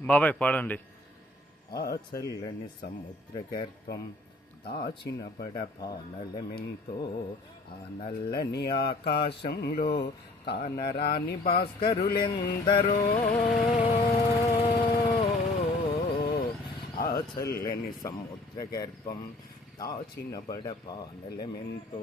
బాబాయ్ పాడండి. ఆ చల్లని సముద్ర గర్భం దాచిన బడపానలమెంతో ఆ నల్లని ఆకాశంలో కానరాని భాస్కరులెందరో. ఆ చల్లని సముద్ర గర్భం దాచిన బడపానలమెంతో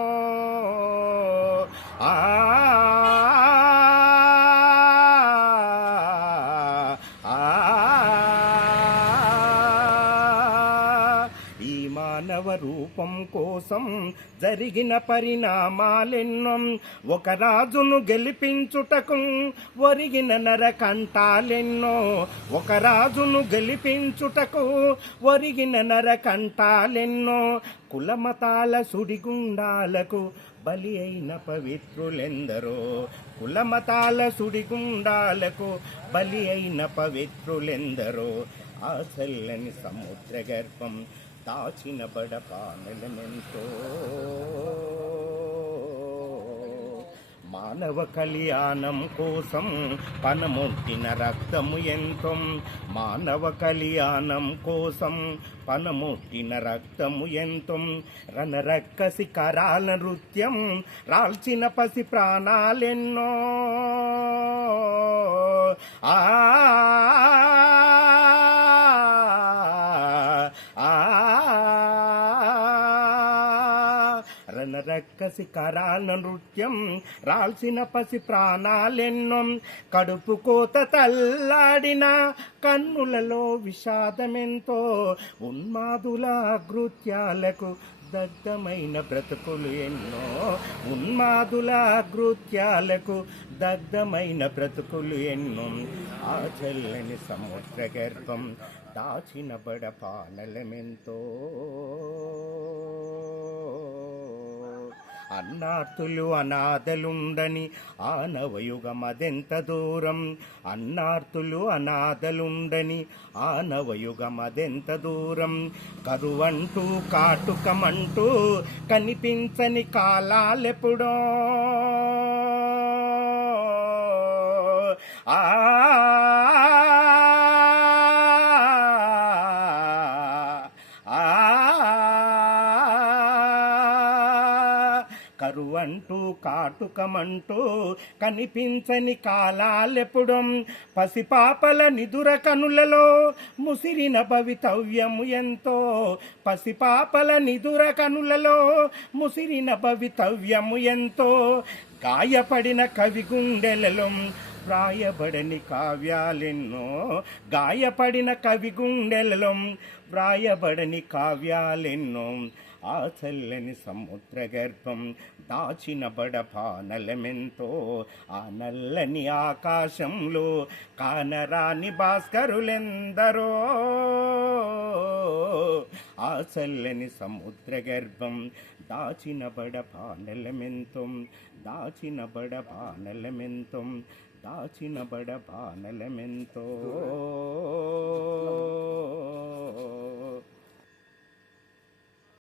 మానవ రూపం కోసం జరిగిన పరిణామాలెన్నో ఒక రాజును గెలిపించుటకు ఒరిగిన నరకంటాలెన్నో ఒక రాజును గెలిపించుటకు ఒరిగిన నరకంటాలెన్నో కులమతాల సుడిగుండాలకు బలి అయిన పవిత్రులెందరో కులమతాల సుడిగుండాలకు బలి అయిన పవిత్రులెందరో ఆ చల్లని సముద్ర గర్భం దాచిన బడపానలమెంతో మానవ కళ్యాణం కోసం పనమొట్టిన రక్తము ఎంతో. మానవ కళ్యాణం కోసం పనమొట్టిన రక్తము ఎంతో. రణరక్కసి కరాల నృత్యం రాల్చిన పసి ప్రాణాలెన్నో ఆ రణరక్కసి కరాల నృత్యం రాల్సిన పసి ప్రాణాలెన్నో కడుపు కోత తల్లాడిన కన్నులలో విషాదమెంతో ఉన్మాదుల కృత్యాలకు దగ్ధమైన బ్రతుకులు ఎన్నో. ఉన్మాదుల కృత్యాలకు దగ్ధమైన బ్రతుకులు ఎన్నో. ఆ చెల్లని సముద్ర గర్భం దాచిన బడపానలమెంతో. అన్నార్తులు అనాథలుండని ఆనవయుగమదెంత దూరం? అన్నార్తులు అనాథలుండని ఆనవయుగమదెంత దూరం? కరువంటూ కాటుకమంటూ కనిపించని కాలాలెప్పుడో? ఆ కరువంటూ కాటుకమంటూ కనిపించని కాలాలెప్పుడు పసిపాపల నిదుర కనులలో ముసిరిన భవితవ్యము ఎంతో. పసిపాపల నిదుర కనులలో ముసిరిన భవితవ్యము ఎంతో. గాయపడిన కవి గుండెలలో వ్రాయబడని కావ్యాలెన్నో గాయపడిన కవి గుండెలలో వ్రాయబడని కావ్యాలెన్నో ఆ చల్లని సముద్ర గర్భం దాచిన బడపానలమెంతో ఆ నల్లని ఆకాశంలో కానరాని భాస్కరులెందరో ఆ చల్లని సముద్ర గర్భం దాచిన బడపానలమెంతం దాచిన బడపానలమెంతం దాచిన బడపానలమెంతో